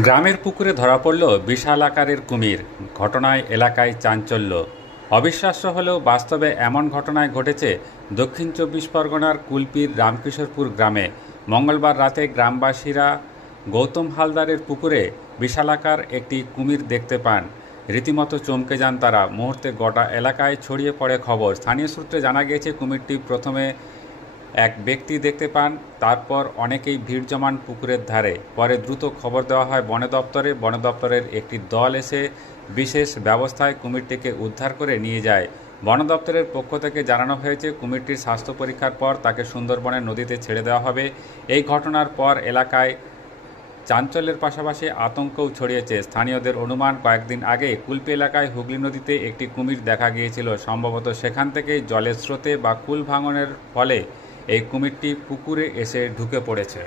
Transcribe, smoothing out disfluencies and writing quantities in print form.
গ্রামের পুকুরে ধরা পড়ল বিশাল আকারের কুমির। ঘটনায় এলাকায় চাঞ্চল্য। অবিশ্বাস্য হলেও বাস্তবে এমন ঘটনায় ঘটেছে দক্ষিণ ২৪ পরগনার কুলপির রামকিশোরপুর গ্রামে। মঙ্গলবার রাতে গ্রামবাসীরা গৌতম হালদারের পুকুরে বিশালাকার একটি কুমির দেখতে পান। রীতিমতো চমকে যান তারা। মুহূর্তে গোটা এলাকায় ছড়িয়ে পড়ে খবর। স্থানীয় সূত্রে জানা গিয়েছে, কুমিরটি প্রথমে এক ব্যক্তি দেখতে পান, তারপর অনেকেই ভিড় জমান পুকুরের ধারে। পরে দ্রুত খবর দেওয়া হয় বন দপ্তরে। বন দপ্তরের একটি দল এসে বিশেষ ব্যবস্থায় কুমিরটিকে উদ্ধার করে নিয়ে যায়। বন দপ্তরের পক্ষ থেকে জানানো হয়েছে, কুমিরটির স্বাস্থ্য পরীক্ষার পর তাকে সুন্দরবনের নদীতে ছেড়ে দেওয়া হবে। এই ঘটনার পর এলাকায় চাঞ্চল্যের পাশাপাশি আতঙ্কও ছড়িয়েছে। স্থানীয়দের অনুমান, কয়েকদিন আগে কুলপি এলাকায় হুগলি নদীতে একটি কুমির দেখা গিয়েছিল। সম্ভবত সেখান থেকেই জলের স্রোতে বা কুল ভাঙনের ফলে এই কুমিরটি পুকুরে এসে ঢুকে পড়েছে।